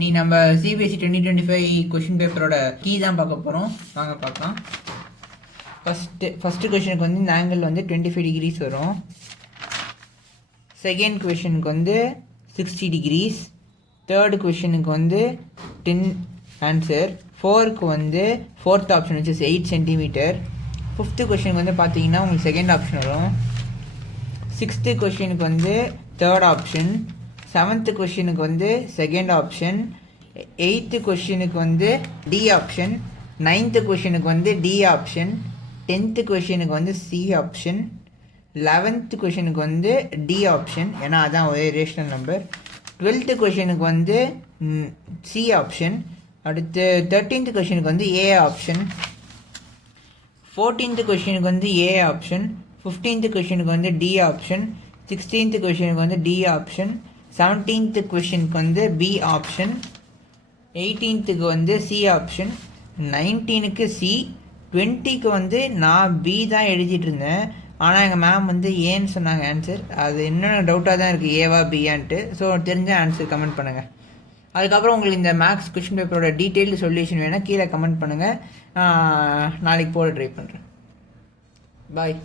நீ நம்ம CBSE 2025 question பேப்பரோட கீ தான் பார்க்க போகிறோம். வாங்க பார்க்கலாம். ஃபஸ்ட்டு கொஷனுக்கு வந்து இந்த ஆங்கிள் வந்து 25 டிகிரிஸ் வரும். செகண்ட் கொஷனுக்கு வந்து 60 டிகிரிஸ். தேர்டு கொஷனுக்கு வந்து 10 ஆன்சர். ஃபோருக்கு வந்து ஃபோர்த் ஆப்ஷன் வச்சு 8 சென்டிமீட்டர். ஃபிஃப்த்து கொஷனுக்கு வந்து பார்த்தீங்கன்னா உங்களுக்கு செகண்ட் ஆப்ஷன் வரும். சிக்ஸ்த்து கொஷனுக்கு வந்து தேர்ட் ஆப்ஷன். செவன்த்து கொஷினுக்கு வந்து செகண்ட் ஆப்ஷன். எயித்து கொஷினுக்கு வந்து டி ஆப்ஷன். நைன்த்து கொஷினுக்கு வந்து டி ஆப்ஷன். 10th கொஷினுக்கு வந்து சி ஆப்ஷன். 11th கொஷினுக்கு வந்து டி ஆப்ஷன், ஏன்னா அதான் ஒரே ரேஷனல் நம்பர். 12th கொஷினுக்கு வந்து சி ஆப்ஷன். அடுத்து 13th கொஷினுக்கு வந்து ஏ ஆப்ஷன். 14th கொஷினுக்கு வந்து ஏ ஆப்ஷன். 15th கொஷினுக்கு வந்து டி ஆப்ஷன். 16th கொஷினுக்கு வந்து டி ஆப்ஷன். 17th கொஷினுக்கு வந்து பி ஆப்ஷன். 18th வந்து சி ஆப்ஷன். 19க்கு சி. 20க்கு வந்து நான் பி தான் எழுதிட்டு இருந்தேன், ஆனால் எங்கள் மேம் வந்து ஏன்னு சொன்னாங்க ஆன்சர். அது இன்னும் டவுட்டாக தான் இருக்குது, ஏவா பியான்ட்டு. ஸோ தெரிஞ்ச ஆன்சர் கமெண்ட் பண்ணுங்கள். அதுக்கப்புறம் உங்களுக்கு இந்த மேக்ஸ் கொஷின் பேப்பரோட டீட்டெயில்டு சொல்யூஷன் வேணால் கீழே கமெண்ட் பண்ணுங்கள். நாளைக்கு போட ட்ரை பண்ணுறேன். பாய்.